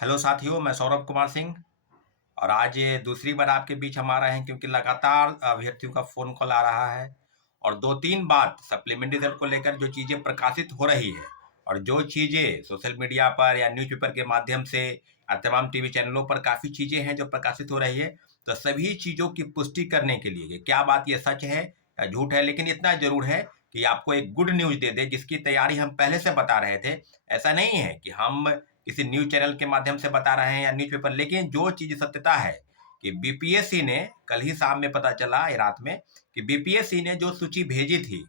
Hello साथियों, मैं सौरभ कुमार सिंह और आज ये दूसरी बार आपके बीच हम आ रहे हैं क्योंकि लगातार अभ्यर्थियों का फ़ोन कॉल आ रहा है और 2-3 बार सप्लीमेंट्री रिजल्ट को लेकर जो चीज़ें प्रकाशित हो रही है और जो चीज़ें सोशल मीडिया पर या न्यूज़पेपर के माध्यम से या तमाम टीवी चैनलों पर काफ़ी चीज़ें हैं जो प्रकाशित हो रही है, तो सभी चीज़ों की पुष्टि करने के लिए क्या बात ये सच है या झूठ है, लेकिन इतना ज़रूर है कि आपको एक गुड न्यूज़ दे दें जिसकी तैयारी हम पहले से बता रहे थे। ऐसा नहीं है कि हम किसी न्यूज़ चैनल के माध्यम से बता रहे हैं या न्यूज़पेपर, लेकिन जो चीज़ सत्यता है कि बीपीएससी ने कल ही शाम में पता चला ये रात में कि बीपीएससी ने जो सूची भेजी थी,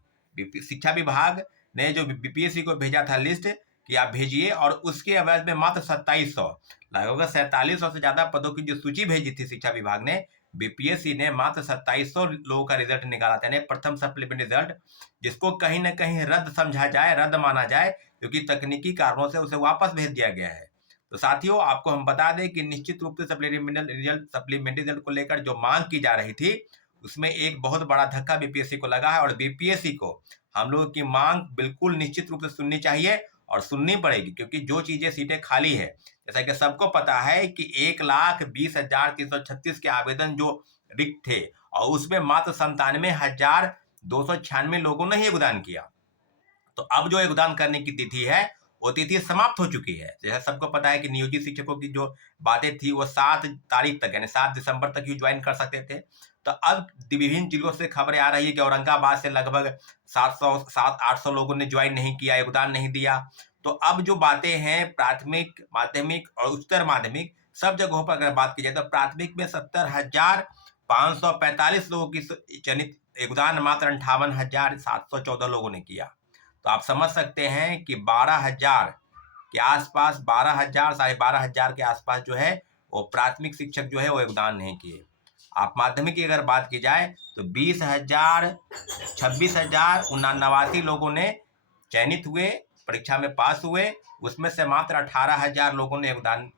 शिक्षा विभाग ने जो बीपीएससी को भेजा था लिस्ट कि आप भेजिए, और उसके एवज में मात्र 2700 लगभग 4700 से ज्यादा पदों की जो सूची भेजी थी शिक्षा विभाग ने, बीपीएससी ने मात्र 2700 लोगों का रिजल्ट निकाला था, यानी प्रथम सप्लीमेंट्री रिजल्ट, जिसको कहीं ना कहीं रद्द समझा जाए, रद्द माना जाए, क्योंकि तकनीकी कारणों से उसे वापस भेज दिया गया है। तो साथियों, आपको हम बता दें कि निश्चित रूप से सप्लीमेंट्री रिजल्ट को लेकर जो मांग की जा रही थी, उसमें एक बहुत बड़ा धक्का बीपीएससी को लगा है और बीपीएससी को हम लोगों की मांग बिल्कुल निश्चित रूप से सुननी चाहिए और सुननी पड़ेगी, क्योंकि जो चीजें सीटें खाली है, जैसा कि सबको पता है कि 1,20,336 के आवेदन जो रिक्त थे और उसमें मात्र 97,296 लोगों ने ही योगदान किया। तो अब जो योगदान करने की तिथि है, वो तिथि समाप्त हो चुकी है। जैसा सबको पता है कि नियोजित शिक्षकों की जो बातें थी वो 7 तारीख तक यानी 7 दिसंबर तक ही ज्वाइन कर सकते थे। तो अब विभिन्न जिलों से खबरें आ रही है कि औरंगाबाद से लगभग 700-800 लोगों ने ज्वाइन नहीं किया, योगदान नहीं दिया। तो अब जो बातें हैं प्राथमिक, माध्यमिक और उच्चतर माध्यमिक सब जगहों पर अगर बात की जाए, तो प्राथमिक में 70,545 लोगों की चयनित योगदान मात्र 58,714 लोगों ने किया। तो आप समझ सकते हैं कि 12,000 के आसपास, 12,000 साढ़े 12,000 के आसपास जो है वो प्राथमिक शिक्षक जो है वो योगदान नहीं किए। आप माध्यमिक की अगर बात की जाए तो 20,000 26,089 लोगों ने चयनित हुए, परीक्षा में पास हुए, उसमें से मात्र 18,000 लोगों ने योगदान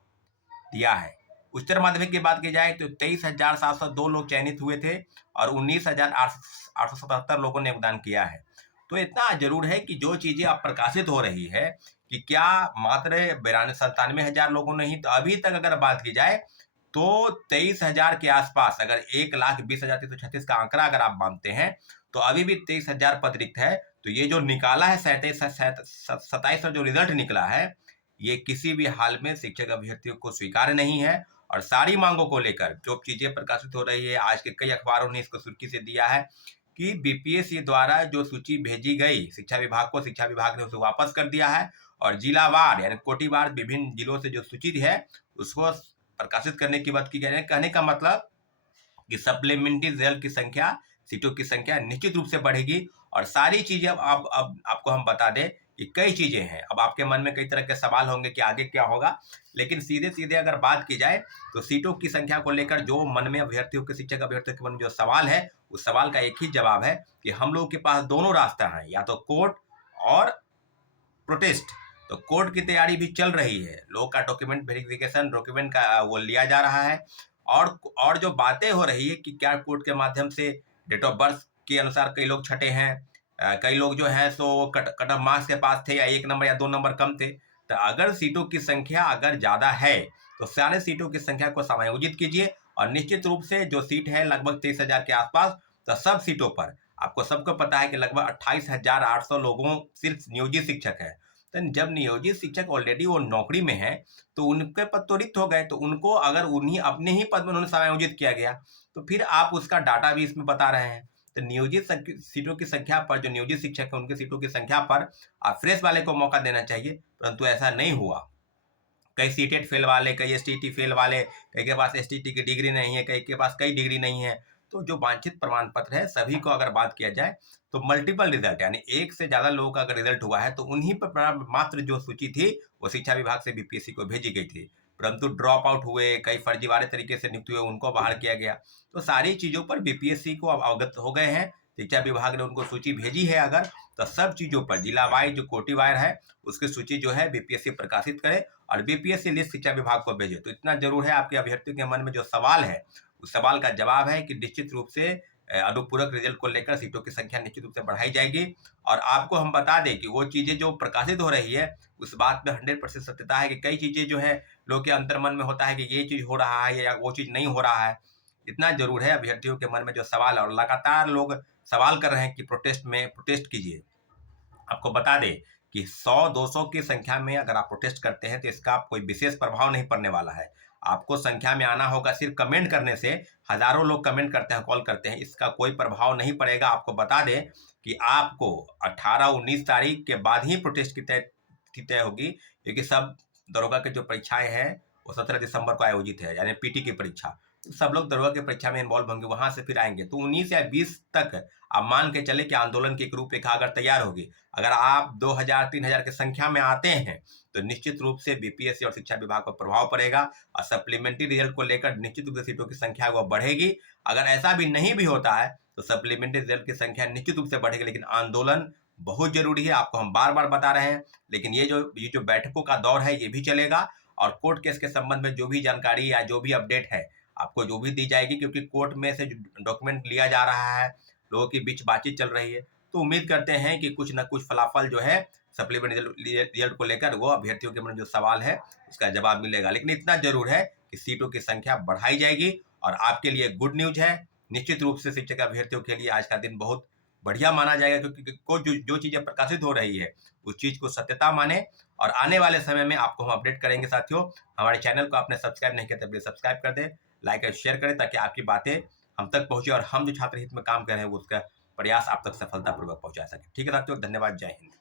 दिया है। उच्चतर माध्यमिक की बात की जाए तो 23,702 लोग चयनित हुए थे और 19,877 लोगों ने योगदान किया है। तो इतना जरूर है कि जो चीजें अब प्रकाशित हो रही है कि क्या मात्र 97,000 लोगों ने ही, तो अभी तक अगर बात की जाए तो 23,000 के आसपास, अगर 1,20,336 का आंकड़ा अगर आप मानते हैं, तो अभी भी 23,000 पद रिक्त है। तो ये जो निकाला है 27 जो रिजल्ट निकला है, ये किसी भी हाल में शिक्षक अभ्यर्थियों को स्वीकार्य नहीं है। और सारी मांगों को लेकर जो चीजें प्रकाशित हो रही है, आज के कई अखबारों ने इसको सुर्खी से दिया है कि बीपीएससी द्वारा जो सूची भेजी गई शिक्षा विभाग को, शिक्षा विभाग ने उसे वापस कर दिया है और जिलावार यानी कोटिवार विभिन्न जिलों से जो सूची है उसको प्रकाशित करने की बात की गई है। कहने का मतलब कि सप्लीमेंट्री रिजल्ट की संख्या, सीटों की संख्या निश्चित रूप से बढ़ेगी। और सारी चीजें अब आपको हम बता दें कि कई चीजें हैं। अब आपके मन में कई तरह के सवाल होंगे कि आगे क्या होगा, लेकिन सीधे सीधे अगर बात की जाए तो सीटों की संख्या को लेकर जो मन में अभ्यर्थियों के, शिक्षक अभ्यर्थियों के मन में जो सवाल है, उस सवाल का एक ही जवाब है कि हम लोग के पास दोनों रास्ता है, या तो कोर्ट और प्रोटेस्ट। तो कोर्ट की तैयारी भी चल रही है, लोग का डॉक्यूमेंट वेरिफिकेशन, डॉक्यूमेंट का वो लिया जा रहा है। और जो बातें हो रही है कि क्या कोर्ट के माध्यम से डेट ऑफ बर्थ के अनुसार कई लोग छटे हैं, कई लोग जो है सो कट ऑफ मार्क्स के पास थे या 1 नंबर या 2 नंबर कम थे। तो अगर सीटों की संख्या अगर ज्यादा है तो सारे सीटों की संख्या को समायोजित कीजिए और निश्चित रूप से जो सीट है लगभग 23,000 के आसपास, तो सब सीटों पर आपको सबको पता है कि लगभग 28,800 लोगों सिर्फ नियोजित शिक्षक है। तो जब नियोजित शिक्षक ऑलरेडी वो नौकरी में है तो उनके पद तो रिक्त हो गए, तो उनको अगर उन्हीं अपने ही पद में उन्होंने समायोजित किया गया, तो फिर आप उसका डाटा भी इसमें बता रहे हैं। तो नियोजित सीटों की संख्या पर, जो नियोजित शिक्षक है उनकी सीटों की संख्या पर आप फ्रेश वाले को मौका देना चाहिए, परंतु ऐसा नहीं हुआ। कई सीटेट फेल वाले, कई एसटीटी फेल वाले, कई के पास एसटीटी की डिग्री नहीं है, कई के पास कई डिग्री नहीं है। तो जो वांछित प्रमाण पत्र है सभी को अगर बात किया जाए तो मल्टीपल रिजल्ट यानी एक से ज्यादा लोगों का अगर रिजल्ट हुआ है तो उन्हीं पर मात्र जो सूची थी वो शिक्षा विभाग से बीपीएससी को भेजी गई थी, परंतु ड्रॉप आउट हुए, कई फर्जीवाड़े तरीके से नियुक्त हुए, उनको बाहर किया गया। तो सारी चीजों पर बीपीएससी को अब अवगत हो गए हैं, शिक्षा विभाग ने उनको सूची भेजी है। अगर तो सब चीजों पर जिला वाइज जो कोटि वायर है उसकी सूची जो है बीपीएससी प्रकाशित करे और बीपीएससी लिस्ट शिक्षा विभाग को भेजे। तो इतना जरूर है, आपके अभ्यर्थियों के मन में जो सवाल है उस सवाल का जवाब है कि निश्चित रूप से अनुपूरक रिजल्ट को लेकर सीटों की संख्या निश्चित रूप से बढ़ाई जाएगी। और आपको हम बता दें कि वो चीजें जो प्रकाशित हो रही है उस बात में 100% सत्यता है कि कई चीजें जो है लोग के अंतर्मन में होता है कि ये चीज़ हो रहा है या वो चीज़ नहीं हो रहा है। इतना ज़रूर है अभ्यर्थियों के मन में जो सवाल है, और लगातार लोग सवाल कर रहे हैं कि प्रोटेस्ट कीजिए। आपको बता दें कि 100-200 की संख्या में अगर आप प्रोटेस्ट करते हैं तो इसका कोई विशेष प्रभाव नहीं पड़ने वाला है। आपको संख्या में आना होगा, सिर्फ कमेंट करने से। हज़ारों लोग कमेंट करते हैं, कॉल करते हैं, इसका कोई प्रभाव नहीं पड़ेगा। आपको बता दें कि आपको 18-19 तारीख के बाद ही प्रोटेस्ट की तय होगी, क्योंकि सब दरोगा की जो परीक्षाएं हैं वो 17 दिसंबर को आयोजित है, यानी पीटी की परीक्षा। सब लोग दरोगा की परीक्षा में इन्वॉल्व होंगे, वहां से फिर आएंगे। तो 19 या 20 तक आप मान के चले कि आंदोलन की एक रूपरेखा अगर तैयार होगी। अगर आप 2000-3000 की संख्या में आते हैं तो निश्चित रूप से बीपीएससी और शिक्षा विभाग पर प्रभाव पड़ेगा, और सप्लीमेंट्री रिजल्ट को लेकर निश्चित रूप से सीटों की संख्या वो बढ़ेगी। अगर ऐसा भी नहीं भी होता है तो सप्लीमेंट्री रिजल्ट की संख्या निश्चित रूप से बढ़ेगी, लेकिन आंदोलन बहुत जरूरी है, आपको हम बार बार बता रहे हैं। लेकिन ये जो बैठकों का दौर है ये भी चलेगा, और कोर्ट केस के संबंध में जो भी जानकारी या जो भी अपडेट है आपको जो भी दी जाएगी, क्योंकि कोर्ट में से जो डॉक्यूमेंट लिया जा रहा है, लोगों के बीच बातचीत चल रही है, तो उम्मीद करते हैं कि कुछ न कुछ फलाफल जो है सप्लीमेंट्री रिजल्ट को लेकर वो अभ्यर्थियों के मन में जो सवाल है उसका जवाब मिलेगा। लेकिन इतना जरूर है कि सीटों की संख्या बढ़ाई जाएगी, और आपके लिए गुड न्यूज है। निश्चित रूप से शिक्षक अभ्यर्थियों के लिए आज का दिन बहुत बढ़िया माना जाएगा, क्योंकि जो चीजें प्रकाशित हो रही है उस चीज को सत्यता माने, और आने वाले समय में आपको हम अपडेट करेंगे। साथियों, हमारे चैनल को आपने सब्सक्राइब नहीं किया तो प्लीज सब्सक्राइब कर दें, लाइक और शेयर करें, ताकि आपकी बातें हम तक पहुंचे और हम जो छात्र हित में काम कर रहे हैं वो उसका प्रयास आप तक सफलतापूर्वक पहुंचा सके। ठीक है साथियों, धन्यवाद, जय हिंद।